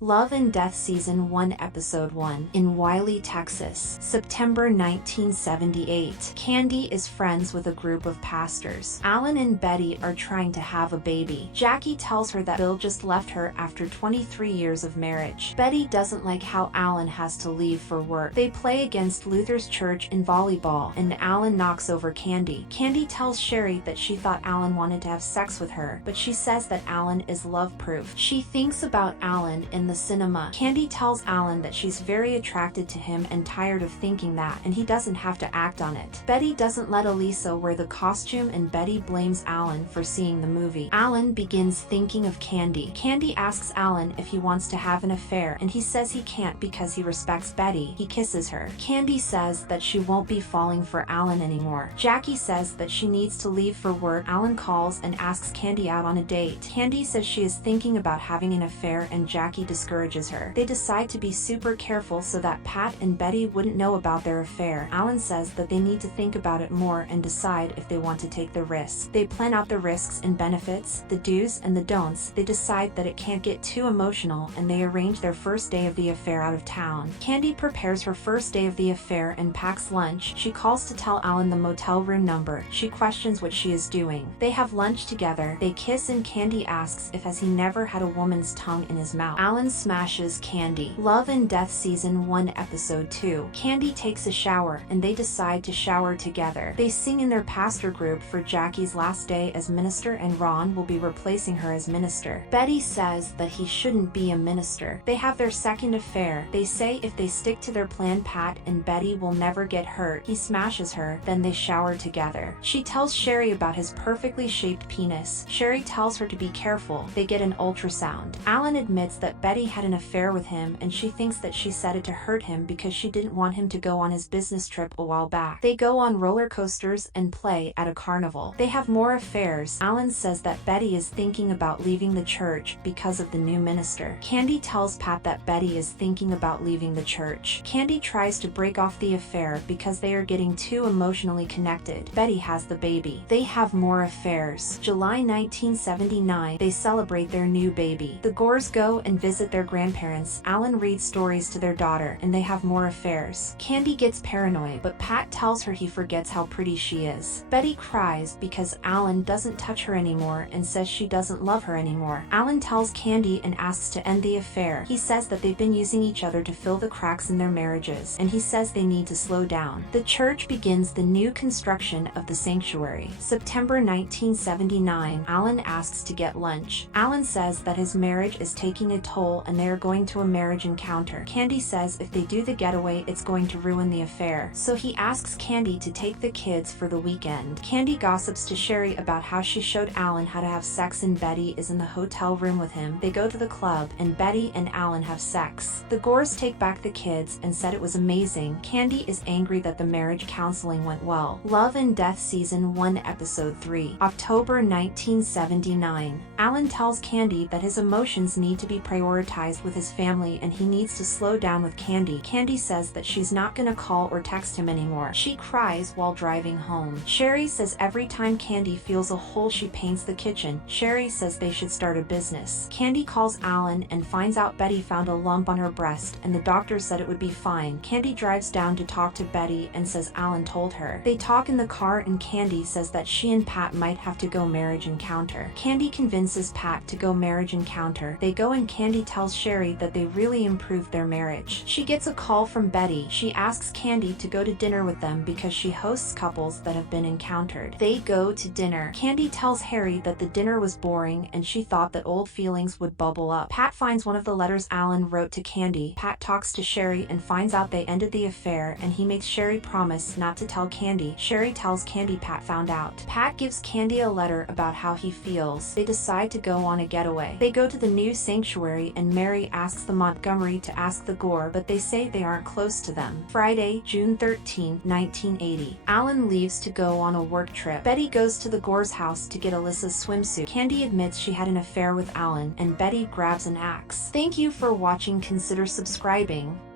Love and Death Season 1 Episode 1 in Wylie, Texas, September 1978. Candy is friends with a group of pastors. Alan and Betty are trying to have a baby. Jackie tells her that Bill just left her after 23 years of marriage. Betty doesn't like how Alan has to leave for work. They play against Luther's church in volleyball, and Alan knocks over Candy. Candy tells Sherry that she thought Alan wanted to have sex with her, but she says that Alan is love-proof. She thinks about Alan in the cinema. Candy tells Alan that she's very attracted to him and tired of thinking that, and he doesn't have to act on it. Betty doesn't let Elisa wear the costume, and Betty blames Alan for seeing the movie. Alan begins thinking of Candy. Candy asks Alan if he wants to have an affair, and he says he can't because he respects Betty. He kisses her. Candy says that she won't be falling for Alan anymore. Jackie says that she needs to leave for work. Alan calls and asks Candy out on a date. Candy says she is thinking about having an affair, and Jackie discourages her. They decide to be super careful so that Pat and Betty wouldn't know about their affair. Alan says that they need to think about it more and decide if they want to take the risk. They plan out the risks and benefits, the do's and the don'ts. They decide that it can't get too emotional, and they arrange their first day of the affair out of town. Candy prepares her first day of the affair and packs lunch. She calls to tell Alan the motel room number. She questions what she is doing. They have lunch together. They kiss, and Candy asks if has he never had a woman's tongue in his mouth. Alan smashes Candy. Love and Death Season 1 Episode 2. Candy takes a shower, and they decide to shower together. They sing in their pastor group for Jackie's last day as minister, and Ron will be replacing her as minister. Betty says that he shouldn't be a minister. They have their second affair. They say if they stick to their plan, Pat and Betty will never get hurt. He smashes her, then they shower together. She tells Sherry about his perfectly shaped penis. Sherry tells her to be careful. They get an ultrasound. Alan admits that Betty had an affair with him, and she thinks that she said it to hurt him because she didn't want him to go on his business trip a while back. They go on roller coasters and play at a carnival. They have more affairs. Alan says that Betty is thinking about leaving the church because of the new minister. Candy tells Pat that Betty is thinking about leaving the church. Candy tries to break off the affair because they are getting too emotionally connected. Betty has the baby. They have more affairs. July 1979, they celebrate their new baby. The Gores go and visit their grandparents. Alan reads stories to their daughter, and they have more affairs. Candy gets paranoid, but Pat tells her he forgets how pretty she is. Betty cries because Alan doesn't touch her anymore and says she doesn't love her anymore. Alan tells Candy and asks to end the affair. He says that they've been using each other to fill the cracks in their marriages, and he says they need to slow down. The church begins the new construction of the sanctuary. September 1979, Alan asks to get lunch. Alan says that his marriage is taking a toll and they are going to a marriage encounter. Candy says if they do the getaway, it's going to ruin the affair. So he asks Candy to take the kids for the weekend. Candy gossips to Sherry about how she showed Alan how to have sex, and Betty is in the hotel room with him. They go to the club, and Betty and Alan have sex. The Gores take back the kids and said it was amazing. Candy is angry that the marriage counseling went well. Love and Death Season 1 Episode 3. October 1979. Alan tells Candy that his emotions need to be prioritized with his family, and he needs to slow down with Candy. Candy says that she's not gonna call or text him anymore. She cries while driving home. Sherry says every time Candy feels a hole, she paints the kitchen. Sherry says they should start a business. Candy calls Alan and finds out Betty found a lump on her breast, and the doctor said it would be fine. Candy drives down to talk to Betty and says Alan told her. They talk in the car, and Candy says that she and Pat might have to go marriage encounter. Candy convinces Pat to go marriage encounter. They go, and Candy tells Sherry that they really improved their marriage. She gets a call from Betty. She asks Candy to go to dinner with them because she hosts couples that have been encountered. They go to dinner. Candy tells Harry that the dinner was boring and she thought that old feelings would bubble up. Pat finds one of the letters Alan wrote to Candy. Pat talks to Sherry and finds out they ended the affair, and he makes Sherry promise not to tell Candy. Sherry tells Candy Pat found out. Pat gives Candy a letter about how he feels. They decide to go on a getaway. They go to the new sanctuary, and Mary asks the Montgomery to ask the Gore, but they say they aren't close to them. Friday, June 13, 1980. Alan leaves to go on a work trip. Betty goes to the Gore's house to get Alyssa's swimsuit. Candy admits she had an affair with Alan, and Betty grabs an axe. Thank you for watching. Consider subscribing.